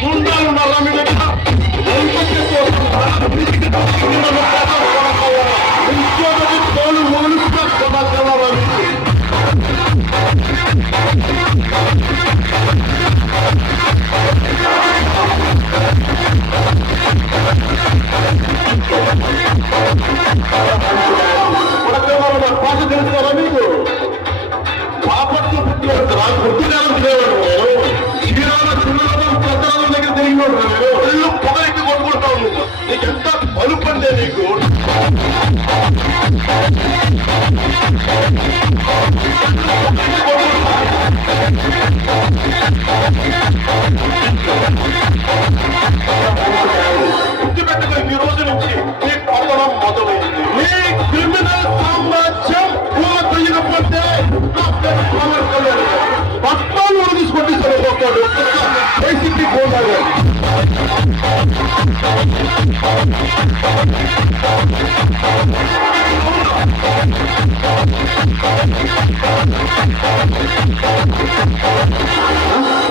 గుండాలు నల్ల మీద ఇంకోటి తోలు మొలుస్తా సమాచారం భాష తెలుసుకోరా మీకు బాపట్ల పుట్టినాలు తినేవాడు ఇది చిన్న ప్రచారం దగ్గర తిరిగినాడు ఇల్లు పొగలెక్కి కొట్టుకుంటావు నువ్వు నీకు ఎంత బలుపు అంటే నీకు గుర్తుపెట్టుకో ఈ రోజు నుంచి నీ పతనం మొదలైంది నీ క్రిమినల్ సామ్రాజ్యం పూర్తయినప్పుడే పట్టాలు తీసుకొట్టి సరిపోతాడు వైసీపీ పోతాడు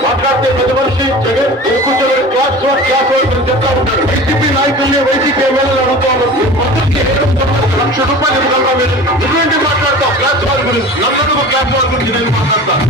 మాట్లాడితే పెద్ద మనిషి జగన్ కూర్చొని క్లాస్ చెప్తా ఉంటాడు వైసీపీ నాయకుల్ని వైసీపీ ఎమ్మెల్యేలు అడుగుతా ₹1,00,000 ఇవ్వగలరా మీరు ఇటువంటి మాట్లాడతాం క్లాస్ వారి గురించి నన్ను క్లాస్ వారి గురించి నేను మాట్లాడతాను